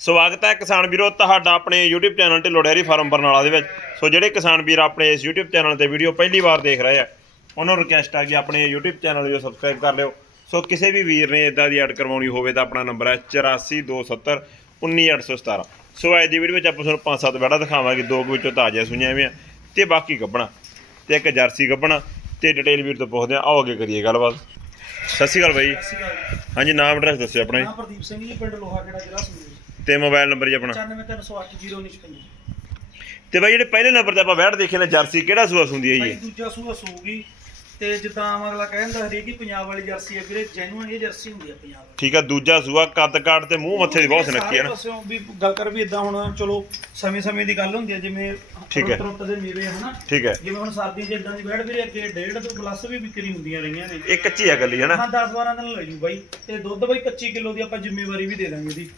ਸਵਾਗਤ ਹੈ ਕਿਸਾਨ ਵੀਰੋ, ਤੁਹਾਡਾ ਆਪਣੇ YouTube ਚੈਨਲ 'ਤੇ ਡੈਰੀ ਫਾਰਮ ਬਰਨਾਲਾ ਦੇ ਵਿੱਚ। ਸੋ ਜਿਹੜੇ ਕਿਸਾਨ ਵੀਰ ਆਪਣੇ ਇਸ YouTube ਚੈਨਲ ਤੇ ਵੀਡੀਓ ਪਹਿਲੀ ਵਾਰ ਦੇਖ ਰਹੇ ਆ, ਉਹਨਾਂ ਨੂੰ ਰਿਕਵੈਸਟ ਆ ਕਿ ਆਪਣੇ YouTube ਚੈਨਲ ਨੂੰ ਸਬਸਕ੍ਰਾਈਬ ਕਰ ਲਿਓ। ਸੋ ਕਿਸੇ ਵੀ ਵੀਰ ਨੇ ਇਦਾਂ ਦੀ ਐਡ ਕਰਵਾਉਣੀ ਹੋਵੇ ਤਾਂ ਆਪਣਾ ਨੰਬਰ ਹੈ 8427 19817 ਸੋ ਅੱਜ ਦੀ ਵੀਡੀਓ ਵਿੱਚ ਆਪਾਂ ਤੁਹਾਨੂੰ ਪੰਜ ਸੱਤ ਬੈੜਾ ਦਿਖਾਵਾਂਗੇ, ਦੋ ਕੁ ਵਿੱਚੋਂ ਤਾਜ਼ੀਆਂ ਸੁਈਆਂ ਆ ਤੇ ਬਾਕੀ ਗੱਬਣਾ ਤੇ ਇੱਕ ਜਰਸੀ ਗੱਬਣਾ ਤੇ ਡਿਟੇਲ ਵੀਰ ਤੋਂ ਪੁੱਛਦੇ ਆ। ਆਓ ਅੱਗੇ ਕਰੀਏ ਗੱਲਬਾਤ। ਸਤਿ ਸ਼੍ਰੀ ਅਕਾਲ ਬਾਈ। ਹਾਂਜੀ, ਨਾਮ ਐਡਰੈਸ ਦੱਸਿਓ ਆਪਣਾ। ਨਾਮ ਪ੍ਰਦੀਪ ਸਿੰਘ ਜੀ, ਪਿੰਡ ਲੋਹਾ, ਕਿਹੜਾ ਜ਼ਿਲ੍ਹਾ ਸੰਗਰੂਰ। ਤੇ ਮੋਬਾਈਲ ਨੰਬਰ ਜੀ ਆਪਣਾ। 9530801955 ਤੇ ਬਾਈ ਜਿਹੜੇ ਪਹਿਲੇ ਨੰਬਰ ਤੇ ਆਪਾਂ ਬੈਠ ਦੇਖੇ ਨੇ ਜਰਸੀ ਕਿਹੜਾ ਸੂਆ ਹੁੰਦੀ ਹੈ ਜੀ? ਦੂਜਾ ਸੂਆ ਸੂਗੀ ਤੇ ਜਿੱਦਾਂ ਅਗਲਾ ਕਹਿੰਦਾ ਹਰੇਕ ਹੀ ਪੰਜਾਬ ਵਾਲੀ ਜਰਸੀ ਹੈ ਵੀਰੇ ਜੈਨੂਅਨ ਇਹ ਜਰਸੀ ਹੁੰਦੀ ਹੈ ਪੰਜਾਬ ਦੀ। ਠੀਕ ਆ ਦੂਜਾ ਸੂਆ ਕੱਦ ਕਾਟ ਤੇ ਮੂੰਹ ਮੱਥੇ ਦੀ ਬਹੁਤ ਸੁਨੱਖੀ ਹੈ ਨਾ। ਪਾਸਿਓਂ ਵੀ ਗੱਲ ਕਰ ਵੀ ਇਦਾਂ ਹੁਣ ਚਲੋ ਸਮੇਂ-ਸਮੇਂ ਦੀ ਗੱਲ ਹੁੰਦੀ ਹੈ ਜਿਵੇਂ ਠੀਕ ਹੈ। ਰੁੱਤ ਰੁੱਤ ਦੇ ਮੇਵੇ ਹਨਾ ਠੀਕ ਹੈ। ਜਿਵੇਂ ਹੁਣ ਸਰਦੀਆਂ 'ਚ ਇਦਾਂ ਦੀ ਬੈਠ ਵੀਰੇ ਅੱਗੇ ਡੇਢ ਤੋਂ ਪਲੱਸ ਵੀ ਵਿਕਰੀ ਹੁੰਦੀਆਂ ਰਹੀਆਂ ਨੇ। ਇਹ ਕੱਚੀ ਆ ਗੱਲੀ ਹੈ ਨਾ? ਹਾਂ 10-12 ਦਿਨ ਲੈ ਜੂ ਬਾਈ। ਤੇ ਦੁੱਧ ਬਾਈ 25 ਕਿਲੋ ਦੀ ਆਪਾਂ ਜ਼ਿੰਮੇਵਾਰੀ ਵੀ ਦੇ ਦਾਂਗੇ ਇਹਦੀ।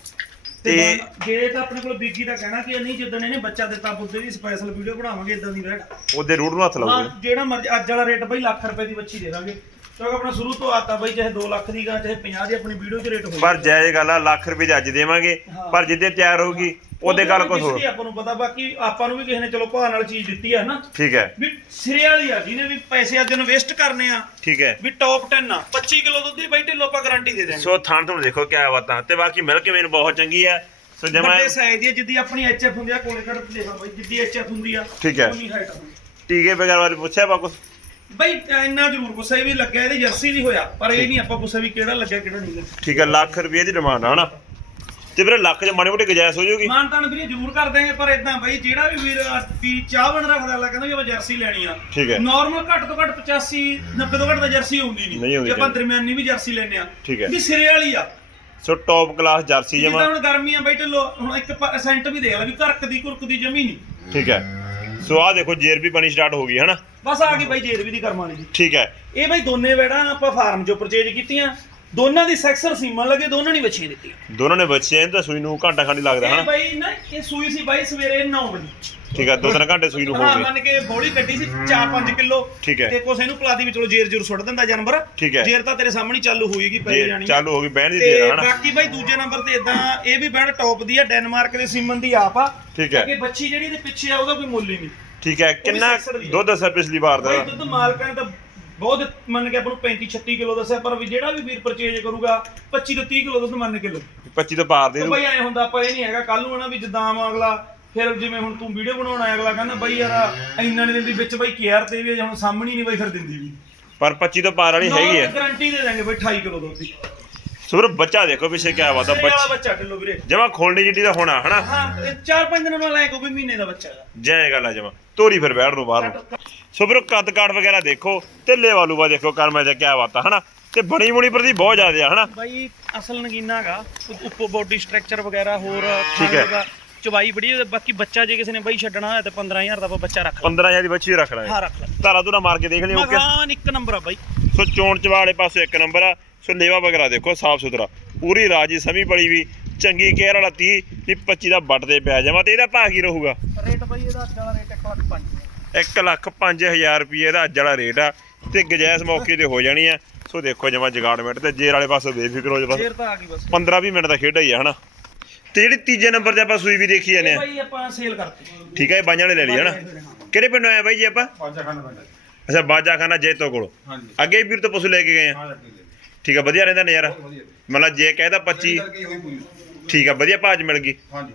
ਤੇ ਜੇ ਤਾਂ ਆਪਣੇ ਕੋਲ ਬੀਗੀ ਦਾ ਕਹਿਣਾ ਕਿ ਨਹੀਂ ਜਿੱਦਣ ਇਹਨੇ ਬੱਚਾ ਦਿੱਤਾ ਬੁੱਧੇ ਦੀ ਸਪੈਸ਼ਲ ਵੀਡੀਓ ਬਣਾਵਾਂਗੇ ਇਦਾਂ ਦੀ ਬੈਠ ਉਹਦੇ ਰੂਟ ਨੂੰ ਹੱਥ ਲਾਓਗੇ ਜਿਹੜਾ ਮਰਜ਼ੀ ਅੱਜ ਵਾਲਾ ਰੇਟ ਬਾਈ ਲੱਖ ਰੁਪਏ ਦੀ ਬੱਚੀ ਦੇ ਦਾਂਗੇ। ਕਿਉਂਕਿ ਆਪਣਾ ਸ਼ੁਰੂ ਤੋਂ ਆਤਾ ਬਾਈ ਚਾਹੇ 2 ਲੱਖ ਦੀ ਗਾ ਚਾਹੇ 50 ਦੀ ਆਪਣੀ ਵੀਡੀਓ 'ਚ ਰੇਟ ਹੋਵੇ ਪਰ ਜਾਇਜ਼ ਗੱਲ ਆ ਲੱਖ ਰੁਪਏ ਅੱਜ ਦੇਵਾਂਗੇ। ਪਰ ਜਿੱਦੇ ਤਿਆਰ ਹੋਊਗੀ ਉਹਦੇ ਗੱਲ ਕੁਝ ਹੋਰ। ਆਪਾਂ ਨੂੰ ਪਤਾ ਬਾਕੀ ਆਪਾਂ ਨੂੰ ਵੀ ਕਿਸੇ ਨੇ ਚਲੋ ਭਾਅ ਨਾਲ ਚੀਜ਼ ਦਿੱਤੀ ਆ ਨਾ। ਠੀਕ ਹੈ। ਵੀ ਸਿਰੇ ਵਾਲੀ ਆ ਜਿਹਨੇ ਵੀ ਪੈਸੇ ਅੱਜ ਇਨਵੈਸਟ ਕਰਨੇ ਆ ਠੀਕ ਹੈ। ਵੀ ਟੌਪ 10 ਆ 25 ਕਿਲੋ ਦੁੱਧ ਦੀ ਬਾਈ ਢਿੱਲੋਂ ਆਪਾਂ ਗਾਰੰਟੀ ਦੇ ਦਾਂਗੇ ਸੋ ਥਾਂ ਤੋਂ ਦੇਖੋ ਕਿਆ ਬਾਤਾਂ ਤੇ ਬਾਕੀ ਮਿਲਕ ਮੇਨ ਬਹੁਤ ਚੰਗੀ ਹੈ ਸੋ ਜਮਾ ਵੱਡੇ ਸਾਈਜ਼ ਦੀ ਆ, ਜਿੱਦੀ ਆਪਣੀ ਐਚਐਫ ਹੁੰਦੀ ਆ ਕੋਲੇ ਕੇ ਦੇਖਾ ਬਾਈ ਜਿੱਦੀ ਐਚਐਫ ਹੁੰਦੀ ਆ ਠੀਕ ਹੈ। ਟੀਕੇ ਵਗੈਰਾ ਬਾਰੇ ਪੁੱਛਿਆ ਬਾ ਬਾਈ ਇੰਨਾ ਜ਼ਰੂਰ ਗੁੱਸਾ ਵੀ ਲੱਗਿਆ ਇਹਦੇ ਜਰਸੀ ਦੀ ਹੋਇਆ ਪਰ ਇਹ ਨਹੀਂ ਆਪਾਂ ਗੁੱਸਾ ਵੀ ਕਿਹੜਾ ਲੱਗਿਆ ਕਿਹੜਾ ਨਹੀਂ ਲੱਗਿਆ। ਠੀਕ ਹੈ ਲੱਖ ਰੁਪਏ ਦੀ ਡਿਮਾਂਡ ਆ ਹਨਾ? ਤੇ ਵੀਰੇ ਲੱਖ ਚ ਮਾੜੀ ਮੋਟੀ ਗੁਜਾਇਸ਼ ਹੋ ਜਾਊਗੀ। ਮਾਨ ਤਾਨ ਵੀਰੇ ਜ਼ਰੂਰ ਕਰ ਦਾਂਗੇ ਪਰ ਇਦਾਂ ਬਾਈ ਜਿਹੜਾ ਵੀ ਵੀਰ ਆ ਵੀ ਚਾਹ ਬਣ ਰੱਖਦਾ ਅਗਲਾ ਕਹਿੰਦਾ ਵੀ ਆਪਾਂ ਜਰਸੀ ਲੈਣੀ ਆ। ਠੀਕ ਹੈ। ਨਾਰਮਲ ਘੱਟ ਤੋਂ ਘੱਟ 85 90 ਤੋਂ ਘੱਟ ਤਾਂ ਜਰਸੀ ਆਉਂਦੀ ਨਹੀਂ। ਜੇ ਆਪਾਂ। ਦਰਮਿਆਨੀ ਵੀ ਜਰਸੀ ਲੈਣੇ ਆ। ਠੀਕ ਹੈ। ਵੀ ਸਿਰੇ ਵਾਲੀ ਆ। ਸੋ ਟੌਪ ਕਲਾਸ ਜਰਸੀ ਜਿੱਦਾਂ ਜਮਾ। ਹੁਣ ਗਰਮੀਆਂ ਬੈਠੇ ਲੋ ਹੁਣ 1% ਵੀ ਦੇਖ ਲੈ ਵੀ ਘਰਕ ਦੀ ਕੁਰਕ ਦੀ ਜਮੀ ਨਹੀਂ। ਠੀਕ ਹੈ। ਸੋ ਆਹ ਦੇਖੋ ਜੇਰ ਵੀ ਬਣੀ ਸਟਾਰਟ ਹੋ ਗਈ ਹਨਾ? ਬਸ ਆ ਗਈ ਬਾਈ ਜੇਰ ਵੀ ਦੀ ਕਰਮ ਵਾਲੀ ਠੀਕ ਹੈ। ਇਹ ਬਾਈ ਦੋਨੇ ਵੈੜਾਂ ਆਪਾਂ ਫਾਰਮ ਚੋਂ ਪਰਚੇਜ ਕੀਤੀਆਂ। ਦੋਨਾਂ ਦੀ ਸੈਕਸਰ ਸੀਮਨ ਲੱਗੇ ਦੋਨਾਂ ਨੇ ਬੱਚੀਆਂ ਦਿੱਤੀਆਂ। ਦੋਨਾਂ ਨੇ ਬੱਚੇ ਐਂ ਤਾਂ ਸੂਈ ਨੂੰ ਘੰਟਾ ਖੰਡ ਲੱਗਦਾ ਇਹ ਹਨਾ? ਬਾਈ ਨਾ ਇਹ ਸੂਈ ਸੀ ਬਾਈ ਸਵੇਰੇ 9 ਵਜੇ। ਠੀਕ ਹੈ ਦੋ ਤਿੰਨ ਘੰਟੇ ਸੂਈ ਨੂੰ ਹੋ ਹਾਂ ਗਏ ਮੰਨ ਕੇ ਬੋਲੀ ਕੱਢੀ ਸੀ 4-5 ਕਿਲੋ। ਠੀਕ ਹੈ। ਤੇ ਕੁਛ ਇਹਨੂੰ ਪਲਾਦੀ ਵਿੱਚ ਚਲੋ ਜੇਰ ਜੂਰ ਸੁੱਟ ਦਿੰਦਾ ਜਾਨਵਰ। ਠੀਕ ਹੈ। ਜੇਰ ਤਾਂ ਤੇਰੇ ਸਾਹਮਣੇ ਹੀ ਚਾਲੂ ਹੋਏਗੀ ਪਈ ਜੇ ਜਾਣੀ। ਚਾਲੂ ਹੋ ਗਈ ਬਹਿਣ ਦੀ ਤੇ ਦੇਰ ਹਨਾ? ਬਾਕੀ ਬਾਈ ਦੂਜੇ ਨੰਬਰ ਤੇ ਇਦਾਂ ਇਹ ਵੀ ਬੈਂਡ ਟੌਪ ਦੀ ਆ ਡੈਨਮਾਰਕ ਦੇ ਸੀਮਨ ਦੀ ਆਪ ਆ। ਠੀਕ ਹੈ। ਕਿ ਬੱਚੀ ਜਿਹੜੀ ਇਹਦੇ ਪਿੱਛੇ ਆ ਉਹਦਾ ਕੋਈ ਮੁੱਲ ਹੀ ਨਹੀਂ। ਠੀਕ ਹੈ ਕਿੰਨਾ ਦੀ ਆ। ਦੁੱਧ ਦੱਸਿਆ ਪਿਛਲੀ ਵਾਰ ਬਾਈ ਦਾ ਦੁੱਧ ਮਾਲਕਾਂ ਨੇ ਤਾਂ ਬਹੁਤ ਮੰਨ ਕੇ ਆਪਾਂ ਨੂੰ 35 36 ਕਿਲੋ ਦੱਸਿਆ ਪਰ ਵੀ ਜਿਹੜਾ ਵੀ ਵੀਰ ਪਰਚੇਜ ਕਰੂਗਾ 25 ਤੋਂ 30 ਕਿਲੋ ਦੁੱਧ ਮੰਨ ਕੇ ਲਓ 25 ਤੋਂ ਪਾਰ ਦੇ ਤੇ ਦੂ ਬਾਈ ਐ ਹੁੰਦਾ ਆਪਾਂ ਇਹ ਨਹੀਂ ਹੈਗਾ ਕੱਲ ਨੂੰ ਹਨਾ ਵੀ ਜਿੱਦਾਂ ਅਗਲਾ ਫਿਰ ਜਿਵੇਂ ਹੁਣ ਤੂੰ ਵੀਡੀਓ ਬਣਾਉਣ ਆਇਆ ਅਗਲਾ ਕਹਿੰਦਾ ਬਾਈ ਯਾਰ ਇੰਨਾ ਨਹੀਂ ਦਿੰਦੀ ਵਿੱਚ ਬਾਈ ਕੇਅਰ ਤੇ ਵੀ ਹੁਣ ਸਾਹਮਣੇ ਨਹੀਂ ਬਾਈ ਫਿਰ ਦਿੰਦੀ ਵੀ। ਪਰ 25 ਤੋਂ ਪਾਰ ਵਾਲੀ ਹੈਗੀ ਹੈ ਗਾਰੰਟੀ ਦੇ ਦਾਂਗੇ ਬਾਈ 28 ਕਿਲੋ ਦੁੱਧ ਦੀ। ਸੁਰ ਬੱਚਾ ਦੇਖੋ ਪਿੱਛੇ ਕਿਆ ਬਾਤ ਆ ਸਿਰੇ ਵਾਲਾ ਬੱਚਾ ਬੱਚਾ ਢਿੱਲੋ ਵੀਰੇ। ਜਮਾ ਖੋਲਣੀ ਜਿੱਡੀ ਦਾ ਹੋਣਾ ਹਨਾ? ਹਾਂ ਚਾਰ ਪੰਜ ਦਿਨਾਂ ਨਾਲ ਲੈ ਕੋ ਵੀ ਮਹੀਨੇ ਦਾ ਬੱਚਾ ਹੈਗਾ। ਜੈ ਗੱਲ ਆ ਜਮਾ। ਤੋਰੀ ਫਿਰ ਬੈਠ ਨੂੰ ਬਾਹਰ ਨੂੰ। ਸੋ ਵੀਰੋ ਕੱਦ ਕਾਠ ਵਗੈਰਾ ਦੇਖੋ ਤੇ ਲੇਵਾਲੂਵਾ ਦੇਖੋ ਕਰਮਾ ਦਾ ਕਿਆ ਬਾਤ ਆ ਹਨਾ? ਤੇ ਬਣੀ ਬੁਣੀ ਪ੍ਰਤੀ ਬਹੁਤ ਜ਼ਿਆਦਾ ਆ ਹਨਾ? ਬਾਈ ਅਸਲ ਨਗੀਨਾ ਹੈਗਾ। ਉੱਪਰ ਬੋਡੀ ਸਟਰਕਚਰ ਵਗੈਰਾ ਹੋਰ ਠੀਕ ਹੈ। ਦਾ ਚਵਾਈ ਬੜੀ ਹੈ, ਬਾਕੀ ਬੱਚਾ ਜੇ ਕਿਸੇ ਨੇ ਬਾਈ ਛੱਡਣਾ ਹੋਇਆ ਤੇ 15000 ਦਾ ਆਪਾਂ ਬੱਚਾ ਰੱਖ ਲਾ। 15000 ਦੀ ਬੱਚੀ ਵੀ ਰੱਖ ਹਾਂ ਲਾਂਗੇ ਰੱਖ ਲੈ। ਧਾਰਾ ਧੂਰਾ ਮਾਰ ਕੇ ਦੇਖ ਲਿਓ ਓਕੇ। ਮਕਾਨ ਇੱਕ ਨੰਬਰ ਆ ਬਾਈ। ਸੋ ਚੋਣ ਚਵਾ ਵਾਲੇ ਪਾਸੇ ਇੱਕ ਨੰਬਰ ਆ। ਸੋ ਲੇਵਾ ਵਗੈਰਾ ਦੇਖੋ ਸਾਫ਼ ਸੁਥਰਾ। ਪੂਰੀ ਰਾਜੀ ਸਮੀ ਬੜੀ ਵੀ ਚੰਗੀ ਕੇਅਰ ਵਾਲਾ 30 ਨਹੀਂ 25 ਦਾ ਵੱਟ ਤੇ ਪਿਆ ਜਾਵਾ ਤੇ ਇਹਦਾ ਭਾਅ ਕੀ ਰਹੂਗਾ? ਰੇਟ ਬਾਈ ਇਹਦਾ ਅੱਜ ਵਾਲਾ ਰੇਟ 1 ਲੱਖ 5 1 ਲੱਖ 5000 ਰੁਪਏ ਦਾ ਅੱਜ ਵਾਲਾ ਰੇਟ ਆ ਤੇ ਗਜੈਸ ਮੌਕੇ ਤੇ ਹੋ ਜਾਣੀ ਆ। ਸੋ ਦੇਖੋ ਜਮਾ ਜਗਾੜਮੈਂਟ ਤੇ ਜੇਰ ਵਾਲੇ ਪਾਸੇ ਬੇਫਿਕਰ ਹੋ ਜਾ ਬਸ। ਫੇਰ ਤਾਂ ਆ ਗਈ ਬਸ। 15 20 ਮਿੰਟ ਦਾ ਖੇਡ ਹੀ ਆ ਹਨਾ? ਤੇ ਜਿਹੜੀ ਤੀਜੇ ਨੰਬਰ ਤੇ ਆਪਾਂ ਸੂਈ ਵੀ ਦੇਖੀ ਜਾਂਦੇ ਆ। ਬਾਈ ਆਪਾਂ ਸੇਲ ਕਰਤੀ। ਠੀਕ ਹੈ ਇਹ ਬਾਂਝਾਂ ਨੇ ਲੈ ਲਈ ਹਨਾ? ਕਿਹੜੇ ਪਿੰਡੋਂ ਆਇਆ ਬਾਈ ਜੀ ਆਪਾਂ? ਖਾਣਾ ਪੈਂਦਾ ਅੱਛਾ ਬਾਜਾਖਾਨਾ ਜੈਤੋ ਕੋਲ। ਹਾਂਜੀ। ਅੱਗੇ ਵੀਰ ਤੋਂ ਪਸ਼ੂ ਲੈ ਕੇ ਗਏ ਆ। ਹਾਂ ਠੀਕ ਆ ਵਧੀਆ ਰਹਿੰਦਾ ਨਜ਼ਾਰਾ? ਬਹੁਤ ਵਧੀਆ ਮਤਲਬ ਜੇ ਕਹਿਦਾ 25 ਕਰਕੇ ਹੋਈ ਪੂਰੀ ਠੀਕ ਆ ਵਧੀਆ ਭਾਜ ਮਿਲ ਗਈ। ਹਾਂਜੀ।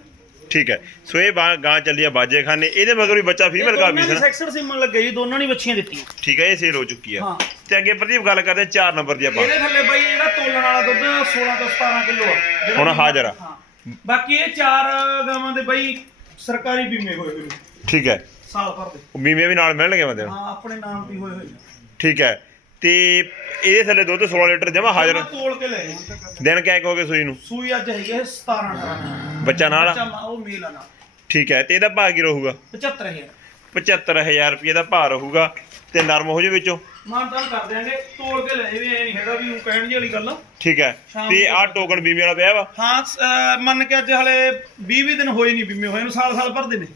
ਠੀਕ ਹੈ ਸੋ ਇਹ ਬਾ- ਗਾਂ ਚੱਲੀ ਆ ਬਾਜੇਖਾਨੇ ਇਹਦੇ ਮਗਰ ਵੀ ਬੱਚਾ ਫੀਮੇਲ ਕਾ ਵੀ ਸੀ ਨਾ? ਸੈਕਸਰ ਸਿਮਨ ਲੱਗੇ ਜੀ ਦੋਨਾਂ ਨੇ ਬੱਚੀਆਂ ਦਿੱਤੀਆਂ। ਠੀਕ ਹੈ ਇਹ ਸੇਲ ਹੋ ਚੁੱਕੀ ਆ। ਹਾਂ। ਤੇ ਅੱਗੇ ਪ੍ਰਦੀਪ ਗੱਲ ਕਰਦੇ 4 ਨੰਬਰ ਦੀ ਆਪਾਂ। ਇਹਦੇ ਥੱਲੇ ਬਾਈ ਜਿਹੜਾ ਤੋਲਣ ਵਾਲਾ ਦੁੱਧ 16 ਤੋਂ 17 ਕਿਲੋ ਆ। ਜਿਹੜਾ ਹੁਣ ਹਾਜ਼ਰ ਆ। ਹਾਂ। ਬਾਕੀ ਇਹ ਚਾਰ ਗਾਵਾਂ ਦੇ ਬਾਈ ਸਰਕਾਰੀ ਬੀਮੇ ਹੋਏ ਹੋਏ ਨੇ। ਠੀਕ ਹੈ। ਸਾਲ ਭਰ ਦੇ। ਉਹ ਬੀਮੇ ਵੀ ਨਾਲ ਮਿਲਣਗੇ ਬੰਦੇ ਨੂੰ? ਹਾਂ ਆਪਣੇ ਨਾਮ ਤੇ ਹੋਏ ਹੋਏ ਨੇ। ਠੀਕ ਹੈ। ਤੇ ਇਹਦੇ ਥੱਲੇ ਦੁੱਧ 16 ਲੀਟਰ ਜਮਾ ਹਾਜ਼ਰ। ਮੈਂ ਤੋਲ ਕੇ ਲੈ ਗਿਆ ਦਿਨ ਕਿਆ ਹੋ ਗਏ ਸੂਈ ਨੂੰ। ਸੂਈ ਅੱਜ ਹੈਗੀ ਹੈ 17 18 ਬੱਚਾ ਨਾਲ ਆ? ਬੱਚਾ ਮਾ- ਉਹ ਮੇਲ ਠੀਕ ਹੈ ਤੇ ਇਹਦਾ ਭਾਅ ਕੀ ਰਹੂਗਾ? 75000 75000 ਰੁਪਏ ਦਾ ਭਾਅ ਰਹੂਗਾ ਤੇ ਨਰਮ ਹੋ ਜੇ ਵਿੱਚੋਂ। ਮਾਨਤਾਨ ਕਰ ਦਿਆਂਗੇ ਤੋਲ ਕੇ ਲੈ ਵੀ ਐ ਨਹੀਂ ਹੈਗਾ ਵੀ ਉਹ ਕਹਿਣ ਦੀ ਵਾਲੀ ਗੱਲ। ਆ ਠੀਕ ਹੈ ਤੇ ਆਹ ਟੋਕਨ ਬੀਮੇ ਵਾਲਾ ਪਿਆ ਵਾ? ਹਾਂ ਸ- ਅਹ ਮੰਨ ਕੇ ਅੱਜ ਹਲੇ 20 20 ਦਿਨ ਹੋਏ ਨਹੀਂ ਬੀਮੇ ਹੋਏ ਨੂੰ ਸਾਲ ਸਾਲ ਭਰਦੇ ਨੇ।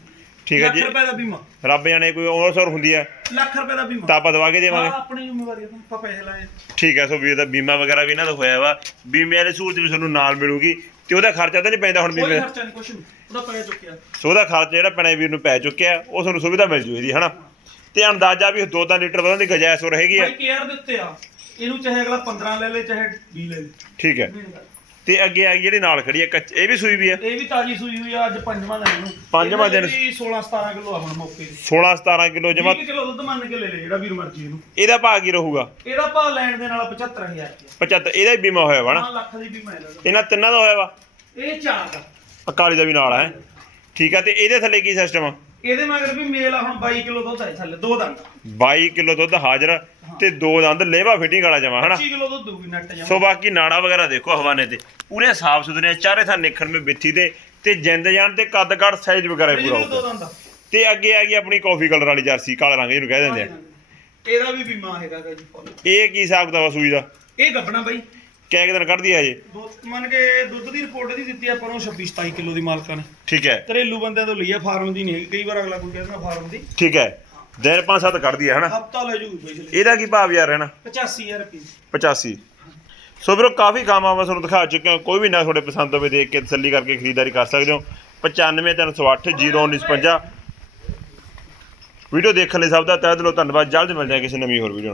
ਠੀਕ ਹੈ ਲੱਖ ਜੀ। ਰੁਪਏ ਦਾ ਬੀਮਾ। ਰੱਬ ਜਾਣੇ ਕੋਈ ਔਸਰ ਹੁੰਦੀ ਆ ਲੱਖ ਰੁਪਏ ਦਾ ਬੀਮਾ। ਤਾਂ ਆਪਾਂ ਦਵਾ ਕੇ ਹਾਂ ਦੇਵਾਂਗੇ ਆਪਣੀ ਜ਼ਿੰਮੇਵਾਰੀ ਆ ਆਪਾਂ ਪੈਸੇ ਲਾਏ ਠੀਕ ਹੈ ਸੋ ਵੀਰ ਦਾ ਬੀਮਾ ਵਗੈਰਾ ਵੀ ਇਹਨਾਂ ਦਾ ਹੋਇਆ ਵਾ। ਬੀਮੇ ਵਾਲੀ ਸਹੂਲਤ ਵੀ ਤੁਹਾਨੂੰ ਨਾਲ ਮਿਲੂਗੀ। ਤੇ ਉਹਦਾ ਖਰਚਾ ਤਾਂ ਨਹੀਂ ਪੈਂਦਾ ਹੁਣ ਕੋਈ ਬੀਮੇ ਖਰਚਾ ਨਹੀਂ ਕੁਛ ਨਹੀਂ। ਉਹਦਾ ਪੈ ਚੁੱਕਿਆ। ਸੋ ਉਹਦਾ ਖਰਚਾ ਜਿਹੜਾ ਪੈਣਾ ਵੀਰ ਨੂੰ ਪੈ ਚੁੱਕਿਆ ਉਹ ਤੁਹਾਨੂੰ ਸੁਵਿਧਾ ਮਿਲ ਜੂ ਇਹਦੀ ਹਨਾ? ਤੇ ਅੰਦਾਜ਼ਾ ਵੀ 2-3 ਲੀਟਰ ਵਧਣ ਦੀ ਗੁੰਜਾਇਸ਼ ਹੋ ਰਹੇਗੀ ਬਾਈ ਕੇਅਰ ਦੇ ਉੱਤੇ ਆ। ਇਹਨੂੰ ਚਾਹੇ ਅਗਲਾ 15 ਲੈ ਲੇ ਚਾਹੇ 20 ਲੈ ਲੇ। ਠੀਕ ਹੈ। ਤੇ ਅੱਗੇ ਆ ਗਈ ਜਿਹੜੀ ਨਾਲ ਖੜੀ ਹੈ ਕੱਚ ਇਹ ਵੀ ਸੂਈ ਵੀ ਹੈ ਇਹ ਵੀ ਤਾਜੀ ਸੂਈ ਹੋਈ ਆ ਅੱਜ ਪੰਜਵਾਂ ਦਿਨ ਪੰਜਵਾਂ ਦਿਨ। 16 17 ਕਿਲੋ ਆ ਹੁਣ ਮੌਕੇ ਤੇ। 16-17 ਕਿਲੋ ਜਮਾ 20 ਕਿਲੋ ਦੁੱਧ ਮੰਨ ਕੇ ਲੈ ਲੈ ਜਿਹੜਾ ਵੀਰ ਮਰਜ਼ੀ ਇਹਨੂੰ। ਇਹਦਾ ਭਾਅ ਕੀ ਰਹੂਗਾ? ਇਹਦਾ ਭਾਅ ਲੈਣ ਦੇ ਨਾਲ 75000 ਰੁਪਇਆ। 75 ਇਹਦਾ ਹੀ ਬੀਮਾ ਹੋਇਆ ਵਾ ਨਾ। 5 ਲੱਖ ਦੀ ਵੀ ਮੈਂ ਇਹਨਾਂ ਤਿੰਨਾਂ ਦਾ ਹੋਇਆ ਵਾ? ਇਹ ਚਾਰ ਦਾ। ਅਕਾਲੀ ਦਾ ਵੀ ਨਾਲ ਹੈ। ਠੀਕ ਆ ਤੇ ਇਹਦੇ ਥੱਲੇ ਕੀ ਸਿਸਟਮ ਆ? ਇਹਦੇ ਮਗਰ ਵੀ ਮੇਲ ਆ ਹੁਣ 22 ਕਿਲੋ ਦੁੱਧ ਹੈ ਥੱਲੇ ਦੋ ਦੰਦ। 22 ਕਿਲੋ ਦੁੱਧ ਹਾਜ਼ਰ ਤੇ ਦੋ ਦੰਦ ਲੇਵਾ ਫਿਟਿੰਗ ਵਾਲਾ ਜਮਾ ਹਨਾ? 25 ਕਿਲੋ ਦੁੱਧ ਦੂਗੀ ਨੱਟ ਜਮਾ। ਸੋ ਬਾਕੀ ਨਾੜਾ ਵਗੈਰਾ ਦੇਖੋ ਹਵਾਨੇ ਤੇ ਪੂਰੇ ਸਾਫ਼ ਸੁਥਰੇ ਚਾਰੇ ਥਾਂ ਨਿਖਰ ਮੇ ਬਿੱਥੀ ਤੇ ਤੇ ਜਿੰਦ ਜਾਨ ਤੇ ਕੱਦ ਕੱਦ ਸਾਈਜ਼ ਵਗੈਰਾ ਪੂਰਾ ਹੋਊਗਾ। ਤੇ ਅੱਗੇ ਆ ਗਈ ਆਪਣੀ ਕਾਫੀ ਕਲਰ ਵਾਲੀ ਜਰਸੀ ਕਾਲਾ ਰੰਗ ਜਿਹਨੂੰ ਕਹਿ ਦਿੰਦੇ ਆ। ਇਹਦਾ ਵੀ ਬੀਮਾ ਹੈਗਾ ਜੀ। ਇਹ ਕੀ ਹਿਸਾਬ ਦਾ ਸੂਈ ਦਾ? ਇਹ ਗੱਬਣਾ ਬਾਈ। ਕਿੰਨੇ ਕੁ ਦਿਨ ਕੱਢਦੀ ਆ ਹਜੇ ਦੋ ਮੰਨ ਕੇ ਦੁੱਧ ਦੀ ਰਿਪੋਰਟ ਦੀ ਦਿੱਤੀ ਆਪਾਂ ਨੂੰ 26 27 ਕਿਲੋ ਦੀ ਮਾਲਕਾਂ ਨੇ। ਠੀਕ ਹੈ। ਘਰੇਲੂ ਬੰਦਿਆਂ ਤੋਂ ਲਈ ਆ ਫਾਰਮ ਦੀ ਨਹੀਂ ਹੈਗੀ। ਕਈ ਵਾਰ ਅਗਲਾ ਕੋਈ ਕਹਿੰਦਾ ਫਾਰਮ ਦੀ। ਠੀਕ ਹੈ। ਦਿਨ ਪੰਜ ਸੱਤ ਕੱਢਦੀ ਆ ਹਨਾ ਹਫਤਾ ਲੈ ਜੂ ਬਾਈ ਚਲੇ ਇਹਦਾ ਕੀ ਭਾਵ ਯਾਰ ਰਹਿਣਾ 85000 ਰੁਪਏ। 85 ਸੋ ਵੀਰੋ ਕਾਫੀ ਕਾਮਾਂ ਮੈਂ ਤੁਹਾਨੂੰ ਦਿਖਾ ਚੁੱਕਿਆ ਕੋਈ ਵੀ ਨਾ ਤੁਹਾਡੇ ਪਸੰਦ ਹੋਵੇ ਦੇਖ ਕੇ ਤਸੱਲੀ ਕਰਕੇ ਖਰੀਦਦਾਰੀ ਕਰ ਸਕਦੇ ਹੋ। 95308 01950 ਵੀਡੀਓ ਦੇਖਣ ਲਈ ਸਭ ਦਾ ਤਹਿ ਦਿਲੋਂ ਧੰਨਵਾਦ। ਜਲਦ ਮਿਲਦੇ ਹਾਂ ਕਿਸੇ ਨਵੀਂ ਹੋਰ ਵੀਡੀਓ ਨਾਲ।